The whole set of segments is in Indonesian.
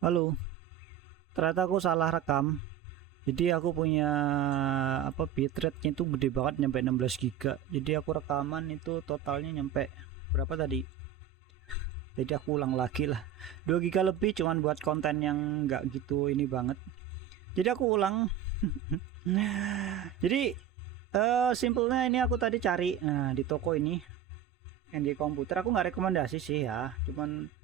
Halo, ternyata aku salah rekam. Jadi aku punya bitrate-nya itu gede banget nyampe 16 giga. Jadi aku rekaman itu totalnya nyampe berapa tadi? Jadi aku ulang lagi lah. 2 giga lebih cuman buat konten yang nggak gitu ini banget. Jadi aku ulang. Jadi simpelnya ini aku tadi cari di toko ini yang di komputer aku nggak rekomendasi sih ya. Cuman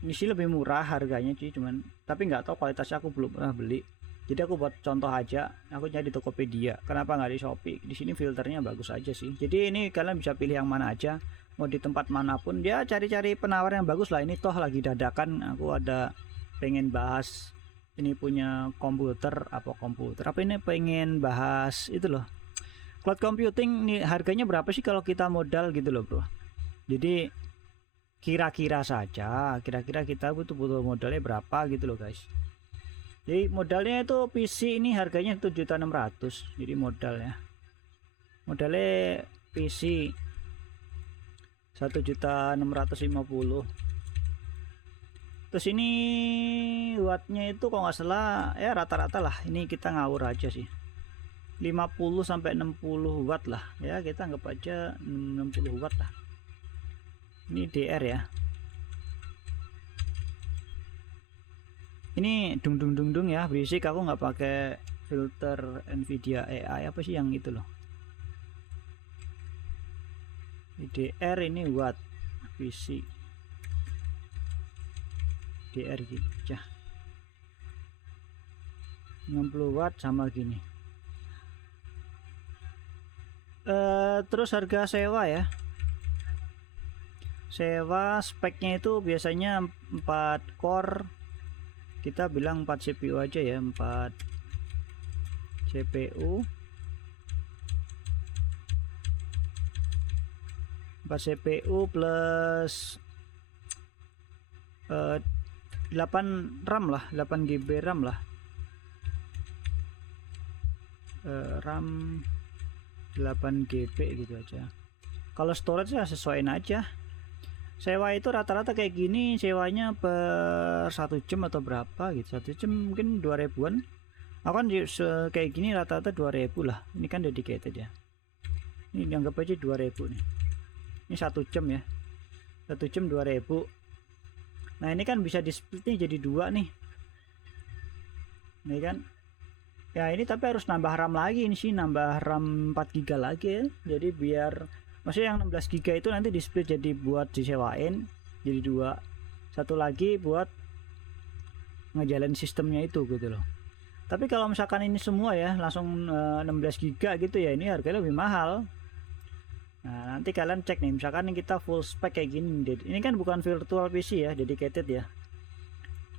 ini sih lebih murah harganya sih, cuman tapi nggak tahu kualitasnya, aku belum pernah beli. Jadi aku buat contoh aja, aku nyari di Tokopedia. Kenapa nggak di Shopee? Di sini filternya bagus aja sih. Jadi ini kalian bisa pilih yang mana aja, mau di tempat manapun. Dia cari-cari penawar yang bagus lah. Ini toh lagi dadakan, aku ada pengen bahas ini punya komputer apa ini, pengen bahas itu loh, cloud computing. Nih harganya berapa sih kalau kita modal gitu loh bro. Jadi kira-kira kita butuh modalnya berapa gitu loh guys. Jadi modalnya itu PC ini harganya 7.600.000. Jadi modalnya PC 1.650.000. Terus ini wattnya itu kalau nggak salah ya rata-rata lah, ini kita ngawur aja sih, 50 sampai 60 watt lah ya, kita anggap aja 60 watt lah. Ini DR ya, ini dung ya, berisik. Aku nggak pakai filter Nvidia AI apa sih yang itu loh. DR ini watt, PC DR gitu aja, 60 watt sama gini. Terus harga sewa ya, sewa speknya itu biasanya 4 core, kita bilang 4 CPU aja ya, 4 CPU, 4 CPU plus 8 RAM lah, 8 GB RAM lah, RAM 8 GB gitu aja. Kalau storage ya sesuaiin aja. Sewa itu rata-rata kayak gini, sewanya per 1 jam atau berapa gitu, 1 jam mungkin 2000-an. Aku kan kayak gini rata-rata 2000 lah. Ini kan dedicated ya, ini dianggap aja 2000 nih. Ini 1 jam ya, 1 jam 2000. Nah ini kan bisa di split nih jadi 2 nih. Ini kan ya, ini tapi harus nambah RAM lagi. Ini sih nambah RAM 4 GB lagi ya. Jadi biar maksudnya yang 16 GB itu nanti di split jadi buat disewain jadi 2, satu lagi buat ngejalan sistemnya itu gitu loh. Tapi kalau misalkan ini semua ya langsung 16 GB gitu ya, ini harganya lebih mahal. Nah nanti kalian cek nih, misalkan kita full spek kayak gini, ini kan bukan virtual PC ya, dedicated ya,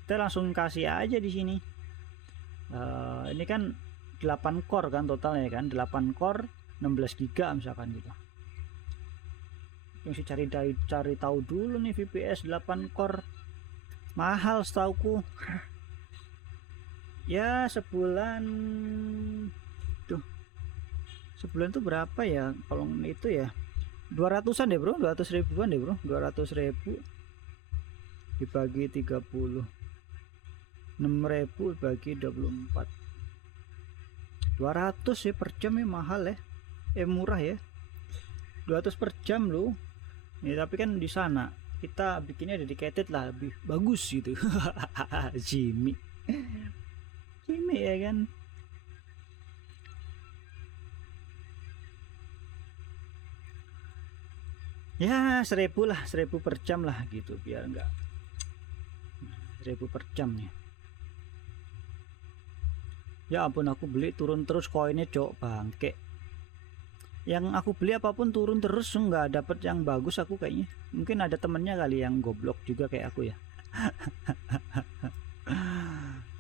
kita langsung kasih aja di sini. Ini kan 8 core kan totalnya kan, 8 core 16 GB misalkan gitu. Yang cari tahu dulu nih, VPS 8 core mahal setauku. Ya sebulan tuh berapa ya kalau itu ya, 200-an deh bro, 200 ribuan deh bro, 200.000 dibagi 30, 6.000 bagi 24, 200 ya per jam ya, mahal ya, murah ya, 200 per jam loh. Nih tapi kan di sana kita bikinnya dedicated lah, lebih bagus gitu. Jimmy ya kan. Ya 1000 lah, 1000 per jam lah gitu, biar enggak 1000 per jam nih. Ya ampun, aku beli turun terus koinnya cok, bangke. Yang aku beli apapun turun terus, nggak dapet yang bagus aku kayaknya. Mungkin ada temennya kali yang goblok juga kayak aku ya.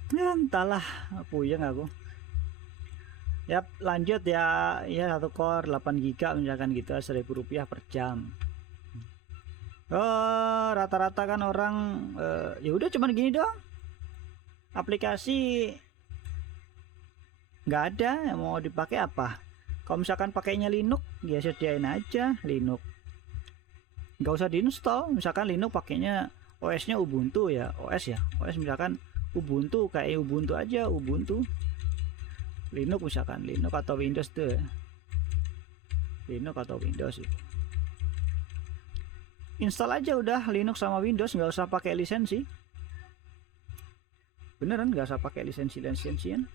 Ya entahlah, puyeng aku. Ya lanjut ya, 1 core 8 GB misalkan gitu, Rp1.000 per jam. Oh rata-rata kan orang ya udah cuman gini doang, aplikasi nggak ada, mau dipakai apa. Kalau misalkan pakainya Linux ya sediain aja Linux, nggak usah diinstal. Misalkan Linux pakainya OS-nya Ubuntu ya, OS misalkan Ubuntu, kayak Ubuntu aja, Ubuntu. Linux misalkan, Linux atau Windows tuh ya. Linux atau Windows itu. Install aja udah Linux sama Windows, nggak usah pakai lisensi. Beneran nggak usah pakai lisensian.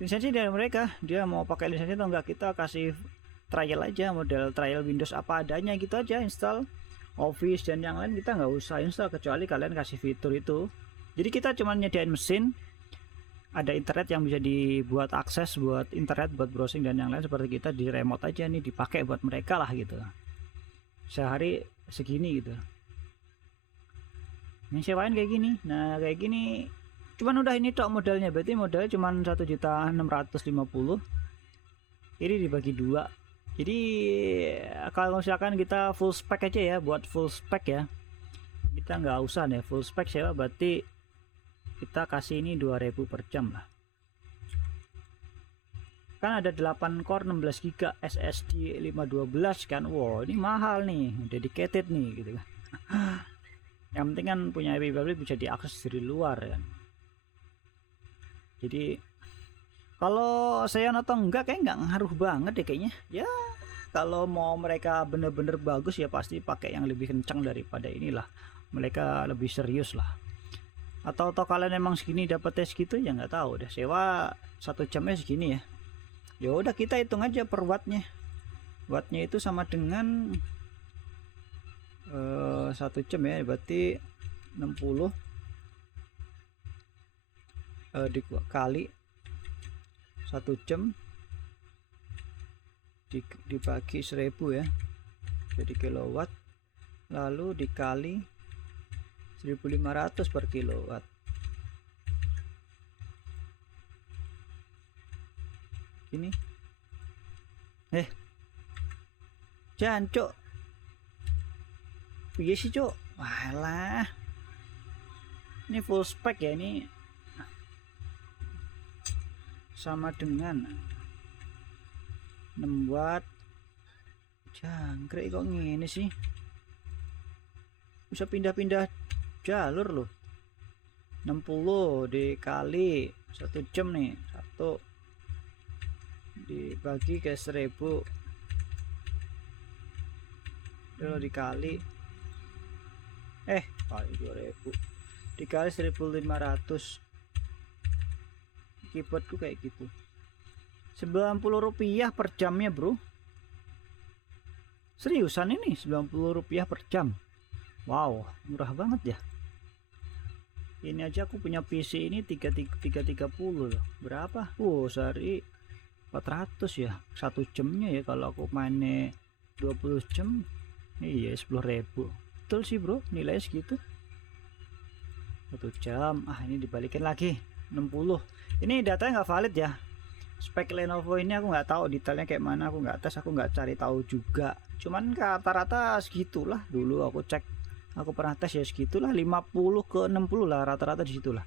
Lisensi dari mereka, dia mau pakai lisensi atau enggak, kita kasih trial aja, model trial Windows apa adanya gitu aja, install Office dan yang lain kita nggak usah install kecuali kalian kasih fitur itu. Jadi kita cuma nyediain mesin, ada internet yang bisa dibuat akses buat internet, buat browsing dan yang lain seperti kita di remote aja nih, dipakai buat mereka lah gitu. Sehari segini gitu. Ini sewain kayak gini. Nah kayak gini, cuman udah ini tok modalnya, berarti modalnya cuman 1.650.000. Ini dibagi 2. Jadi kalau misalkan kita full spec aja ya, buat full spec ya, kita nggak usah nih full spec sewa, berarti kita kasih ini 2.000 per jam lah. Kan ada 8 core 16 GB SSD 512 kan. Wow, ini mahal nih, dedicated nih gitu kan. Yang penting kan punya IP public bisa diakses dari luar kan. Jadi kalau saya atau enggak kayak nggak ngaruh banget deh kayaknya. Ya kalau mau mereka bener-bener bagus ya pasti pakai yang lebih kencang daripada inilah. Mereka lebih serius lah. Atau kalian emang segini dapetnya segitu ya nggak tahu deh. Sewa 1 jamnya segini ya. Ya udah kita hitung aja per wattnya. Wattnya itu sama dengan 1 jam ya, berarti 60 dikali 1 jam dibagi 1000 ya, jadi kilowatt, lalu dikali 1500 per kilowatt. Ini jancuk iya sih cok, walah ini full spec ya, ini sama dengan 6 watt. Jangkrik kok gini sih, bisa pindah-pindah jalur loh. 60 dikali 1 jam nih, 1 dibagi ke 1000 lalu dikali kali 2000 dikali 1500. Keyboardku kayak gitu, 90 rupiah per jamnya bro. Seriusan ini 90 rupiah per jam. Wow, murah banget ya. Ini aja aku punya PC ini 330 loh. Berapa? Sehari 400 ya 1 jamnya ya. Kalau aku mainnya 20 jam iya 10.000. Betul sih bro, nilainya segitu 1 jam. Ini dibalikin lagi 60. Ini datanya nggak valid ya. Spek Lenovo ini aku nggak tahu detailnya kayak mana, aku nggak tes, aku nggak cari tahu juga. Cuman rata-rata segitulah, dulu aku cek, aku pernah tes ya segitulah, 50 ke 60 lah rata-rata di situlah.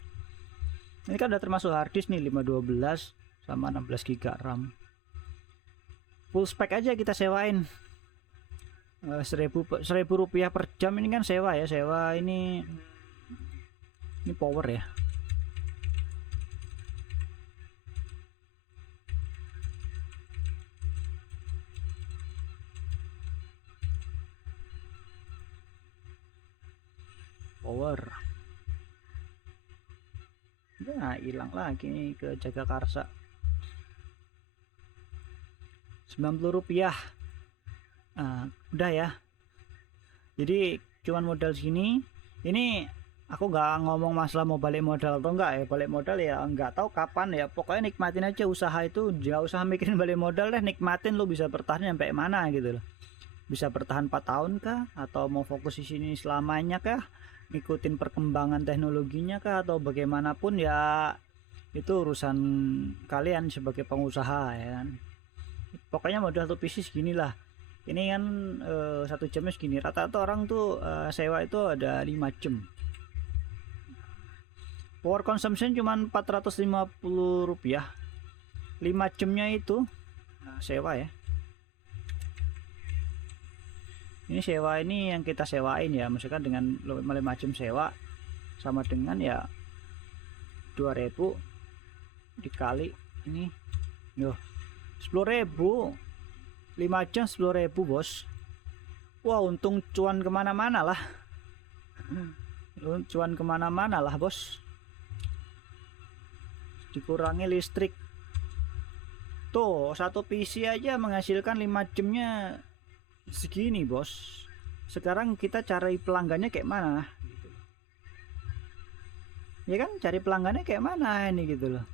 Ini kan udah termasuk harddisk nih 512 sama 16 GB RAM. Full spek aja kita sewain. 1000 rupiah per jam ini kan sewa ya, sewa ini power ya. Power ya, hilang lagi nih ke Jagakarsa. 90 rupiah. Udah ya, jadi cuman modal sini. Ini aku nggak ngomong masalah mau balik modal atau enggak ya, balik modal ya nggak tahu kapan ya, pokoknya nikmatin aja usaha itu, nggak usah mikirin balik modal deh, nikmatin lo bisa bertahan sampai mana gitu loh. Bisa bertahan 4 tahun kah, atau mau fokus di sini selamanya kah, ngikutin perkembangan teknologinya kah, atau bagaimanapun ya itu urusan kalian sebagai pengusaha ya kan. Pokoknya modal tuh PC segini lah. Ini kan 1 jamnya segini, rata-rata orang tuh sewa itu ada 5 jam. Power consumption cuma 450 rupiah 5 jamnya itu. Sewa ya, ini sewa ini yang kita sewain ya, misalkan dengan 5 jam sewa sama dengan ya 2000 dikali ini loh 10.000, 5 jam 10.000 bos. Wah untung cuan kemana-mana lah, cuan kemana-mana lah bos, dikurangi listrik. Tuh satu PC aja menghasilkan 5 jamnya segini bos. Sekarang kita cari pelanggannya kayak mana gitu. Ya kan, cari pelanggannya kayak mana ini gitu loh.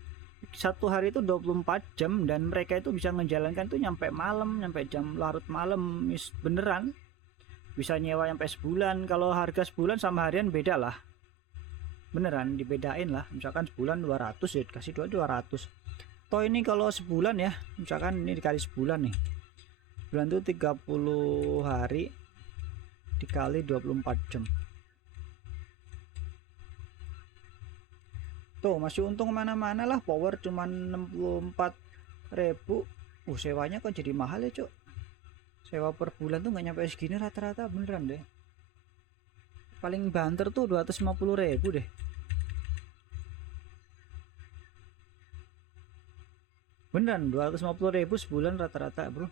Satu hari itu 24 jam dan mereka itu bisa menjalankan tuh nyampe malam, nyampe jam larut malam beneran. Bisa nyewa sampai sebulan. Kalau harga sebulan sama harian beda lah, beneran dibedain lah. Misalkan sebulan 200 ya kasih 200. Toh ini kalau sebulan ya, misalkan ini dikali sebulan nih, bulan tuh 30 hari dikali 24 jam. Tuh masih untung kemana-mana lah. Power cuman 64.000. Sewanya kok jadi mahal ya cuk. Sewa per bulan tuh nggak nyampe segini rata-rata, beneran deh. Paling banter tuh 250.000 deh. Beneran 250.000 sebulan rata-rata bro.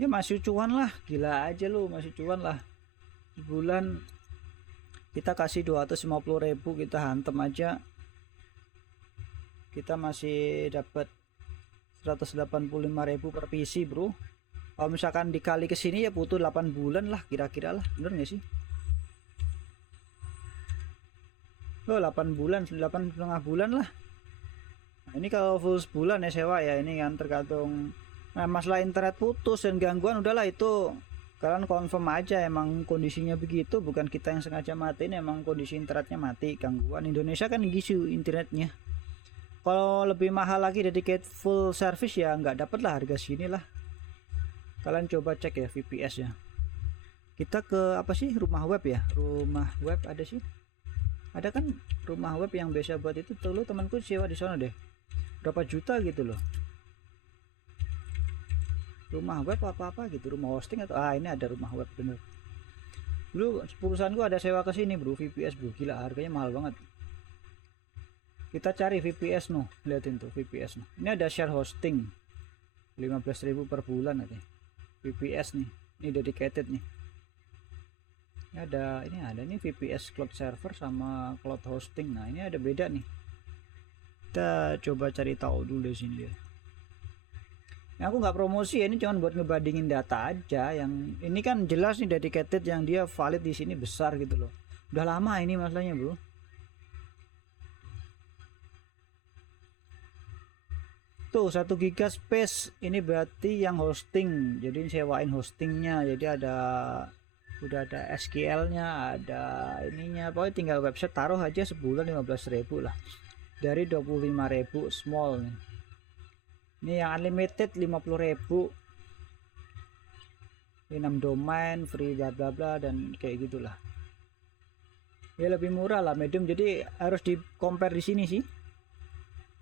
Ya masih cuan lah, gila aja lu, masih cuan lah. Sebulan kita kasih 250.000, kita hantem aja, kita masih dapat 185.000 per PC bro. Kalau misalkan dikali ke sini ya butuh 8 bulan lah kira-kira lah, bener nggak sih? Oh 8 bulan, 8,5 bulan lah. Nah, ini kalau full sebulan ya sewa ya, ini kan tergantung. Nah masalah internet putus dan gangguan udahlah itu kalian confirm aja, emang kondisinya begitu, bukan kita yang sengaja matiin, emang kondisi internetnya mati, gangguan. Indonesia kan gisu internetnya. Kalau lebih mahal lagi dedicated full service ya nggak dapet lah harga sini lah. Kalian coba cek ya VPS ya. Kita ke apa sih, rumah web ya, rumah web ada sih, ada kan rumah web yang biasa buat itu tuh, lo temanku sewa di sana deh, berapa juta gitu loh. Rumah web apa gitu, rumah hosting atau ini ada rumah web bener. Dulu perusahaanku ada sewa ke sini bro, VPS bro, gila harganya mahal banget. Kita cari VPS noh, liatin tuh VPS noh. Ini ada share hosting 15.000 per bulan aja. VPS nih, ini dedicated nih. Ini ada nih VPS cloud server sama cloud hosting. Nah ini ada beda nih. Kita coba cari tahu dulu di sini ya. Yang aku nggak promosi ya, ini cuma buat ngebandingin data aja. Yang ini kan jelas nih dedicated yang dia valid di sini besar gitu loh. Udah lama ini masalahnya bro. Tuh 1 giga space ini berarti yang hosting, jadi sewain hostingnya, jadi udah ada SQL nya, ada ininya, pokoknya tinggal website, taruh aja sebulan 15.000 lah dari 25.000 small nih. Ini yang unlimited 50.000, 6 domain free bla bla bla dan kayak gitulah ya, lebih murah lah medium. Jadi harus di compare di sini sih,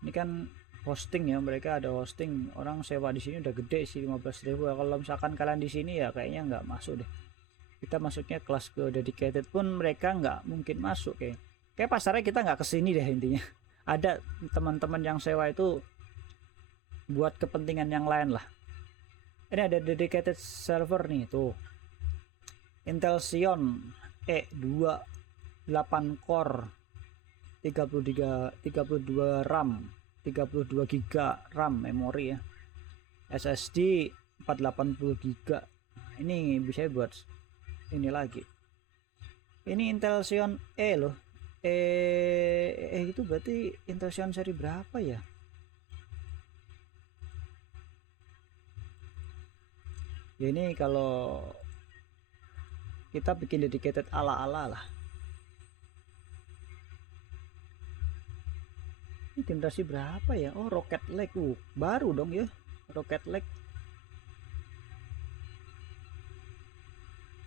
ini kan hosting ya, mereka ada hosting, orang sewa di sini udah gede sih 15.000. Kalau misalkan kalian di sini ya kayaknya nggak masuk deh. Kita masuknya kelas ke dedicated pun mereka nggak mungkin masuk, kayak pasarnya kita nggak kesini deh intinya. Ada teman-teman yang sewa itu buat kepentingan yang lain lah. Ini ada dedicated server nih tuh, Intel Xeon E2 8 core 32 RAM, 32 GB RAM memori ya, SSD 480 GB. Ini bisa buat ini lagi. Ini Intel Xeon E loh, itu berarti Intel Xeon seri berapa ya? Ya ini kalau kita bikin dedicated ala-ala lah. Ini generasi berapa ya? Oh Rocket Lake, baru dong ya Rocket Lake.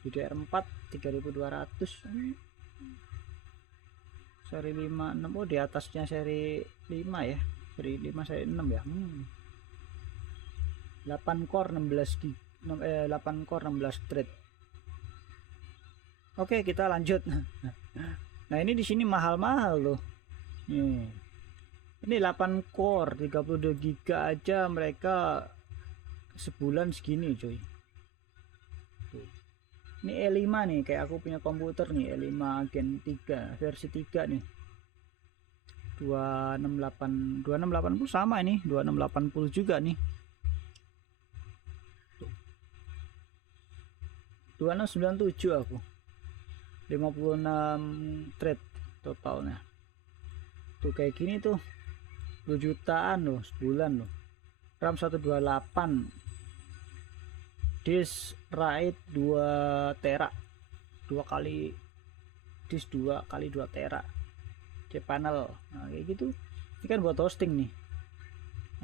DDR4 3200, seri 56. Oh di atasnya seri 5 ya, seri 5 seri 6 ya. 8 core 16 thread. Oke, kita lanjut. Nah, ini di sini mahal-mahal loh. Nih. Ini 8 core, 32 giga aja mereka sebulan segini, coy. Tuh. Ini E5 nih, kayak aku punya komputer nih, E5 Gen 3 versi 3 nih. 2680 sama ini, 2680 juga nih. 2697 aku. 56 trade totalnya. Tuh kayak gini tuh. 2 jutaan loh sebulan loh. RAM 128. Disk RAID 2 tera. 2 kali disk 2 kali 2 tera. Cpanel. Nah, kayak gitu. Ini kan buat hosting nih.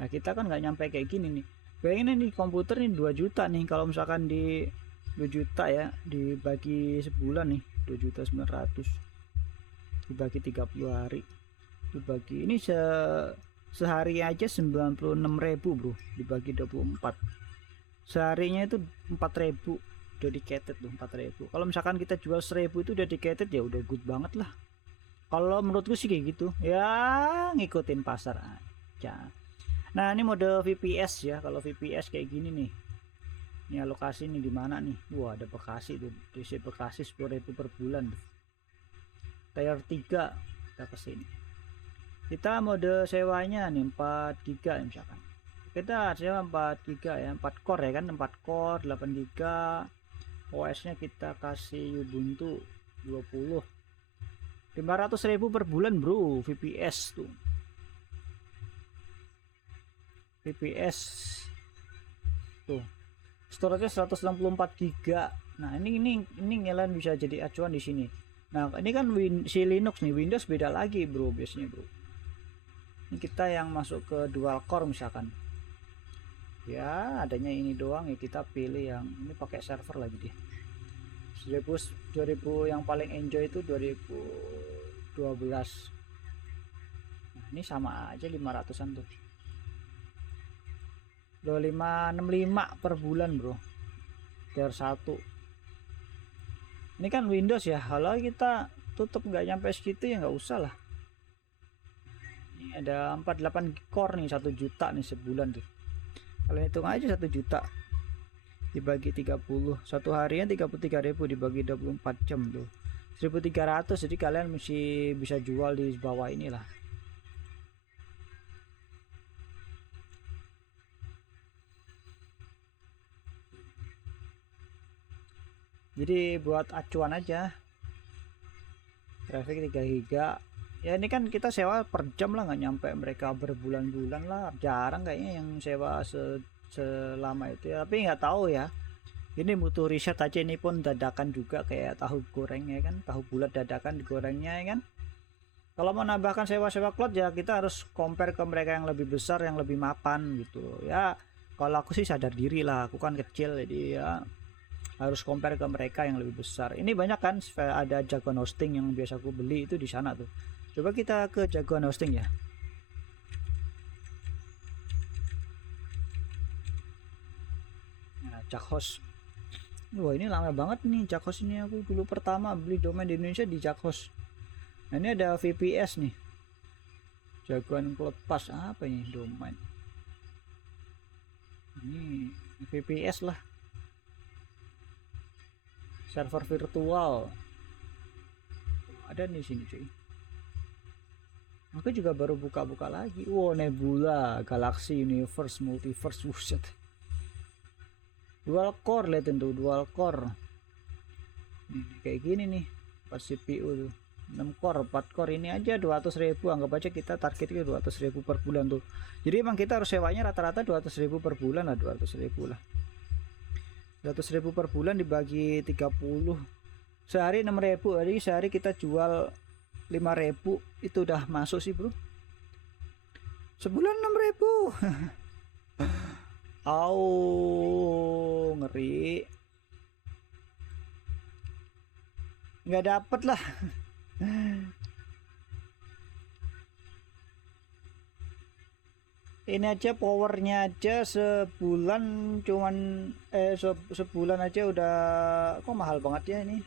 Nah, kita kan nggak nyampe kayak gini nih. Bayangin nih komputer nih 2 juta nih, kalau misalkan di 2 juta ya dibagi sebulan nih 2.900.000 dibagi 30 hari dibagi ini sehari aja 96.000 bro, dibagi 24 seharinya itu 4.000 dedicated tuh 4.000. Kalau misalkan kita jual 1.000 itu dedicated ya udah good banget lah kalau menurutku sih kayak gitu ya, ngikutin pasar aja. Nah ini mode VPS ya, kalau VPS kayak gini nih. Ini alokasi nih di mana nih? Wah, ada Bekasi tuh. DC Bekasi 10.000 per bulan. Tier 3 kita ke sini. Kita mode sewanya nih 4 giga misalkan. Kita sewa 4 giga ya, 4 core ya kan, 4 core 8 giga. OS-nya kita kasih Ubuntu 20. 500.000 per bulan, bro. VPS tuh. VPS tuh. Storage 164 giga. Nah, ini kalian bisa jadi acuan di sini. Nah, ini kan si Linux nih, Windows beda lagi, bro, biasanya, bro. Ini kita yang masuk ke dual core misalkan. Ya, adanya ini doang ya, kita pilih yang ini pakai server lagi dia. 2000 yang paling enjoy itu 2012. Nah, ini sama aja 500-an tuh. 2565 per bulan, bro. Tier 1. Ini kan Windows ya, kalau kita tutup nggak nyampe segitu ya nggak usah lah. Ini ada 48 core nih, 1 juta nih sebulan tuh. Kalian hitung aja 1 juta dibagi 30, satu harian 33.000 dibagi 24 jam tuh 1.300. Jadi kalian mesti bisa jual di bawah inilah. Jadi buat acuan aja. Traffic 3 giga. Ya ini kan kita sewa per jam lah, nggak nyampe mereka berbulan-bulan lah. Jarang kayaknya yang sewa selama itu ya. Tapi nggak tahu ya. Ini butuh riset aja, ini pun dadakan juga kayak tahu goreng ya kan. Tahu bulat dadakan digorengnya ya kan. Kalau mau nambahkan sewa-sewa cloud ya kita harus compare ke mereka yang lebih besar, yang lebih mapan gitu. Ya kalau aku sih sadar diri lah, aku kan kecil jadi ya harus compare ke mereka yang lebih besar. Ini banyak kan, ada jagoan hosting yang biasa aku beli itu di sana tuh. Coba kita ke jagoan hosting ya. Nah, Jakhost. Wah, ini lama banget nih Jakhost ini, aku dulu pertama beli domain di Indonesia di Jakhost. Nah, ini ada VPS nih. Jagoan Cloud Pass apa ini domain? Ini VPS lah. Server virtual ada di sini cuy. Aku juga baru buka-buka lagi. Wow, Nebula, Galaxy, Universe, Multiverse, buset. Dual core, lihat tuh dual core. Kayak gini nih, pas CPU tuh. 6 core, 4 core ini aja 200.000. Anggap aja kita targetnya 200.000 per bulan tuh. Jadi emang kita harus sewanya rata-rata 200.000 per bulan lah, 200.000 lah. 200.000 per bulan dibagi 30 sehari 6.000. Jadi sehari kita jual 5.000 itu udah masuk sih, bro. Sebulan 6.000. Au, ngeri. Nggak dapet lah. Ini aja powernya aja sebulan cuman sebulan aja udah kok mahal banget ya ini.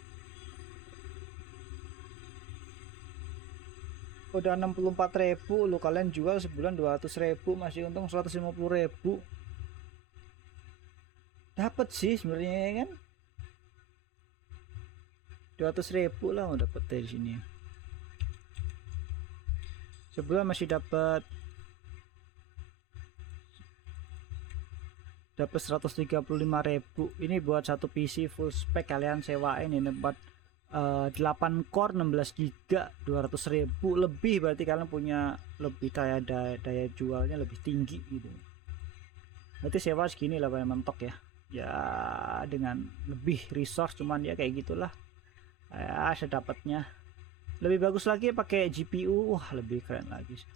udah 64.000 lu, kalian jual sebulan 200.000 masih untung 150.000. Dapat sih sebenarnya ya kan, 200.000 lah mau dapat dari sini. Sebulan masih dapat 135.000. Ini buat satu PC full spek kalian sewain ini buat 8 core 16 GB 200.000 lebih, berarti kalian punya lebih daya jualnya lebih tinggi gitu. Berarti sewa segini lah paling mentok ya. Ya dengan lebih resource, cuman ya kayak gitulah. Ya sedapatnya. Lebih bagus lagi pakai GPU, wah lebih keren lagi sih.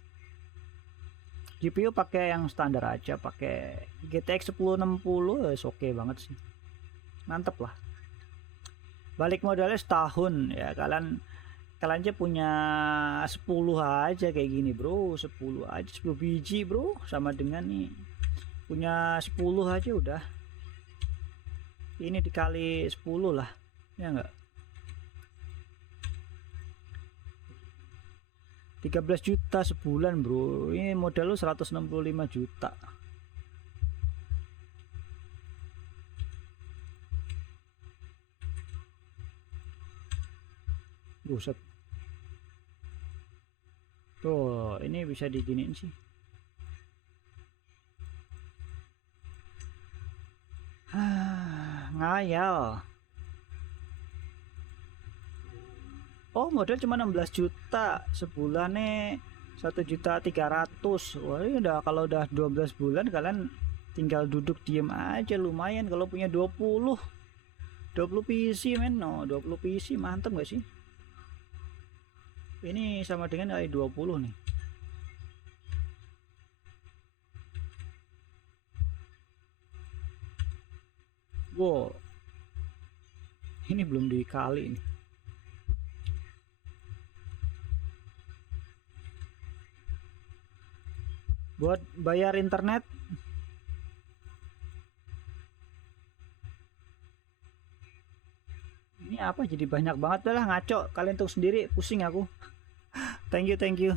GPU pakai yang standar aja, pakai GTX 1060 ya oke banget sih. Mantep lah. Balik modalnya setahun ya, kalian aja punya 10 aja kayak gini bro, 10 aja 10 biji bro, sama dengan nih punya 10 aja udah, ini dikali 10 lah ya enggak, 13 juta sebulan bro, ini modal lu 165 juta. Buset. Tuh, ini bisa diginiin sih. Ngayal. Oh, modal cuma 16 juta sebulannya 1.300.000. Wah, ini udah, kalau udah 12 bulan kalian tinggal duduk diem aja lumayan kalau punya 20 PC men. No, 20 PC mantep gak sih? Ini sama dengan kali 20 nih. Wow, ini belum dikali nih. Buat bayar internet ini apa jadi banyak banget, lah ngaco kalian tuh sendiri, pusing aku. Thank you